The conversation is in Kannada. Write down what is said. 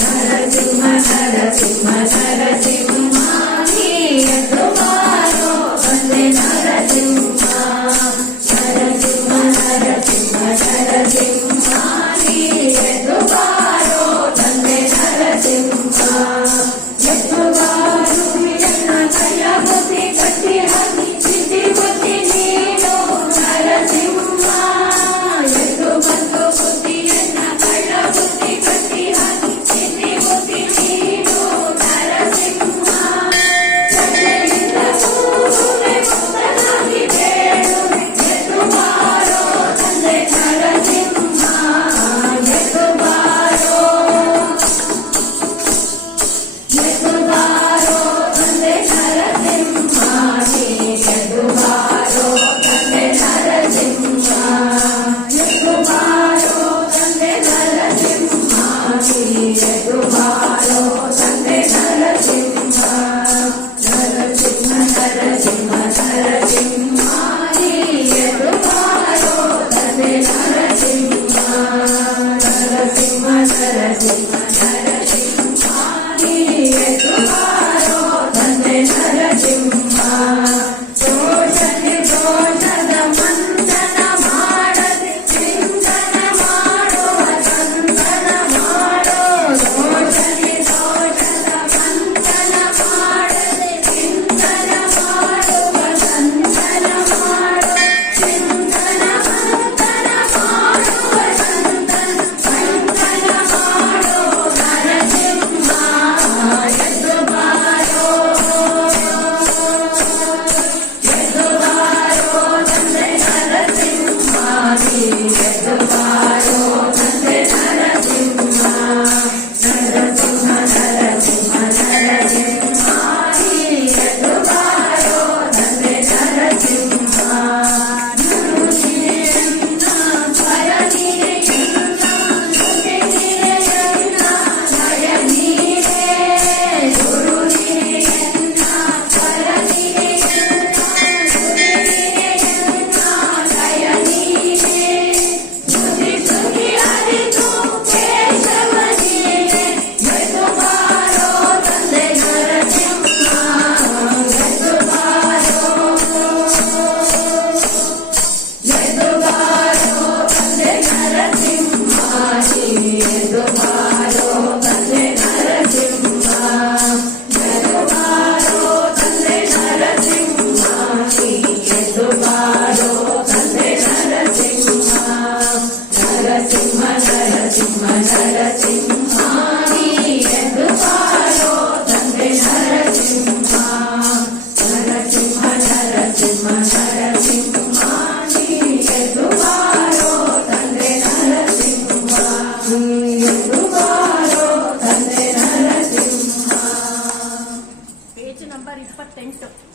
ನರಸಿಂಹ ನರಸಿಂಹ ನರಸಿಂಹ ಎದ್ದು ಬಾರೋ ತಂದೆ ನರಸಿಂಹ ನರಸಿಂಹ ನರಸಿಂಹ ನರಸಿಂಹ ಎದ್ದು ಬಾರೋ ತಂದೆ ನರಸಿಂಹ ಎದ್ದು ಬಾರೋ ಎನ್ನ ಕೈಯ ಬುದ್ಧಿ ಕಟ್ಟಿ ಹಾಕಿ ಸಿದ್ಧಿ ಬುದ್ಧಿ ನೀನು ನರಸಿಂಹ ಎದ್ದು ಬಂದು ಬುದ್ಧಿಯನ್ನ ಕಳ್ಳ ಬುದ್ಧಿ ಕಟ್ಟಿ ಹಾಕಿ ಸಿದ್ಧಿ ಬುದ್ಧಿ ನೀನು ನರಸಿಂಹ ಸಣ್ಣೆಯಿಂದ ಕೂಗುವೆ ಮುಕ್ತನಾಗಿ ಬೇಡುವೆ ಎದ್ದು ಬಾರೋ ತಂದೆ ನರಸಿಂಹ ಎದ್ದು ಬಾರೋ ಎದ್ದು ಬಾರೋ ತಂದೆ ನರಸಿಂಹ ಎದ್ದು ಬಾರೋ ತಂದೆ ನರಸಿಂಹ ಎದ್ದು ಬಾರೋ ತಂದೆ ನರಸಿಂಹ ಎದ್ದು ಬಾರೋ ತಂದೆ ನರಸಿಂಹ ನರಸಿಂಹ ನರಸಿಂಹ ನರಸಿಂಹ ಎದ್ದು ಬಾರೋ ತಂದೆ ನರಸಿಂಹ ನರಸಿಂಹ ನರಸಿಂಹ ನರಸಿಂಹ ಎದ್ದು ಬಾರೋ ತಂದೆ ನರಸಿಂಹ ದೋಷಕ್ಕೆ ದೋಷದ ಮಂಥನ ಮಾಡದೆ ಚಿಂತನ ಮಾಡುವ ಸಂತನ ಮಾಡೋ ದೋಷಕ್ಕೆ ದೋಷದ ಮಂಥನ ಮಾಡದೆ ಚಿಂತನ ಮಾಡುವ ಸಂತನ ಮಾಡೋ ಚಿಂತನ ಮಂಥನ ಮಾಡುವ ಸಂತನ ಮಾಡೋ ನರಸಿಂಹ ಎದ್ದು ಬಾರೋ ಎದ್ದು ಬಾರೋ ತಂದೆ ನರಸಿಂಹ ಎದ್ದು ಬಾರೋ ತಂದೆ ನರಸಿಂಹ ನರಸಿಂಹ ನರಸಿಂಹ ನರಸಿಂಹ ಎದ್ದು ಬಾರೋ ತಂದೆ ನರಸಿಂಹ ನುಡಿಯನ್ನ ಪರನಿರೆಯನ್ನ ನುಡಿನಿರೆಯನ್ನ ನಯನೀರೆ ಗುರುನಿರೆಯನ್ನ ಪರನಿರೆಯನ್ನ ನುಡಿನಿರೆಯನ್ನ ನಯನೀರೆ ನುಡಿ ಸುಖಿ ಅರಿತು ಕೇಶವನೀರೆ ಎದ್ದು ಬಾರೋ ತಂದೆ ನರಸಿಂಹ ಎದ್ದು ಬಾರೋ ಎದ್ದು ಬಾರೋ ತಂದೆ ನರಸಿಂಹ ಎದ್ದು ಬಾರೋ ತಂದೆ ನರಸಿಂಹ ಎದ್ದು ಬಾರೋ ತಂದೆ ನರಸಿಂಹ ಎದ್ದು ಬಾರೋ ತಂದೆ ನರಸಿಂಹ ನರಸಿಂಹ ನರಸಿಂಹ ನರಸಿಂಹ ಎದ್ದು ಬಾರೋ ತಂದೆ ನರಸಿಂಹ ನರಸಿಂಹ ನರಸಿಂಹ ನರಸಿಂಹ ಎದ್ದು ಬಾರೋ ತಂದೆ ನರಸಿಂಹ ಎದ್ದು ಬಾರೋ ತಂದೆ ನರಸಿಂಹ. Page number 28.